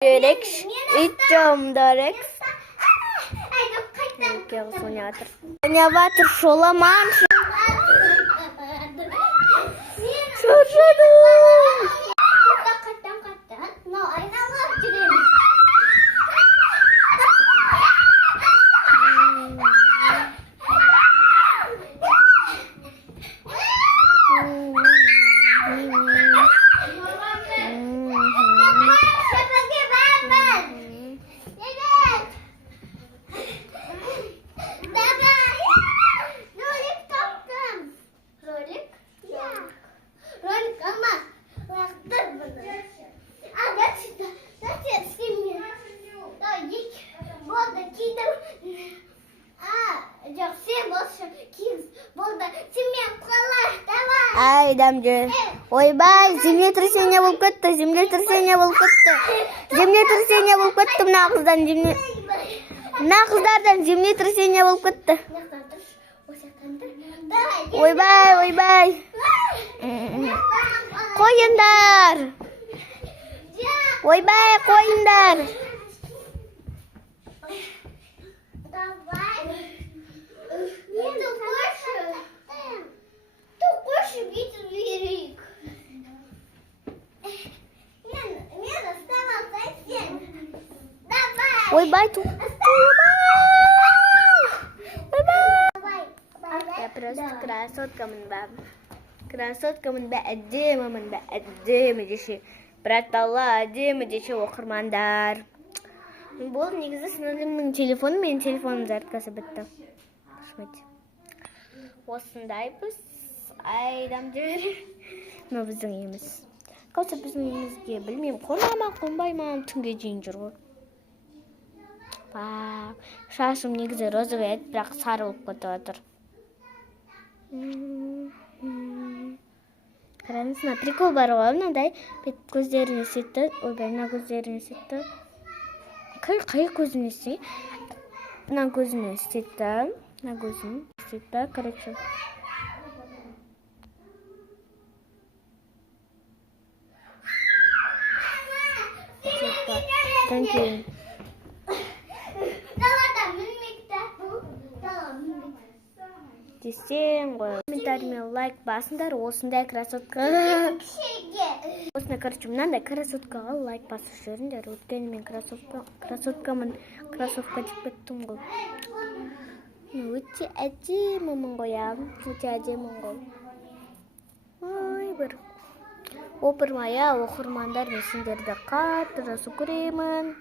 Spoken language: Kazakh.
Rex, итчамда Rex. Кел сонятыр. Соняватыр шоламан. Шаршадым. Ай, дамжы. Ойбай, землетрясение болып кетті, землетрясение болып кетті. Землетрясение болып кетті, мына қыздардан землетрясение болып кетті. Ойбай, ойбай. Қойындар. Ойбай, қойындар. Ойбай, тут. Я просто красоткамын ба. Красоткамын ба, әдемімін ба, әдемі деше. Бірақ алла әдемі деше оқырмандар. Бұл негізі сіңілімнің телефоны, менің телефоным зарядкасы бітті. Осындай біз айдам жүр. Мына біздің үйіміз. Қалса біздің үйімізге білмеймін, қонама қонбай ма, түнге дейін жүр ғой. Шашым негізі розовый еді, бірақ сары болып кетіп отыр. Қараңызына прикол бар ғой, мынандай бет көздеріне сетті. Ойбай, мына көздеріне сетті. Қай көзіне сетті? Мына көзіне сетті. Мына көзіне сетті. Короче. Thank you. Десең ғой. Комментарийме лайк басыңдар, осындай красотка. Осындай, короче, мынандай красоткаға лайк басып жүріңдер. Өйткені мен красоткамын, кроссовка деп кеттім ғой. Өте әдемімін ғой, өте әдемімін ғой. Ой, бір опырмай оқырмандар, мен сендерді қатты жақсы көремін.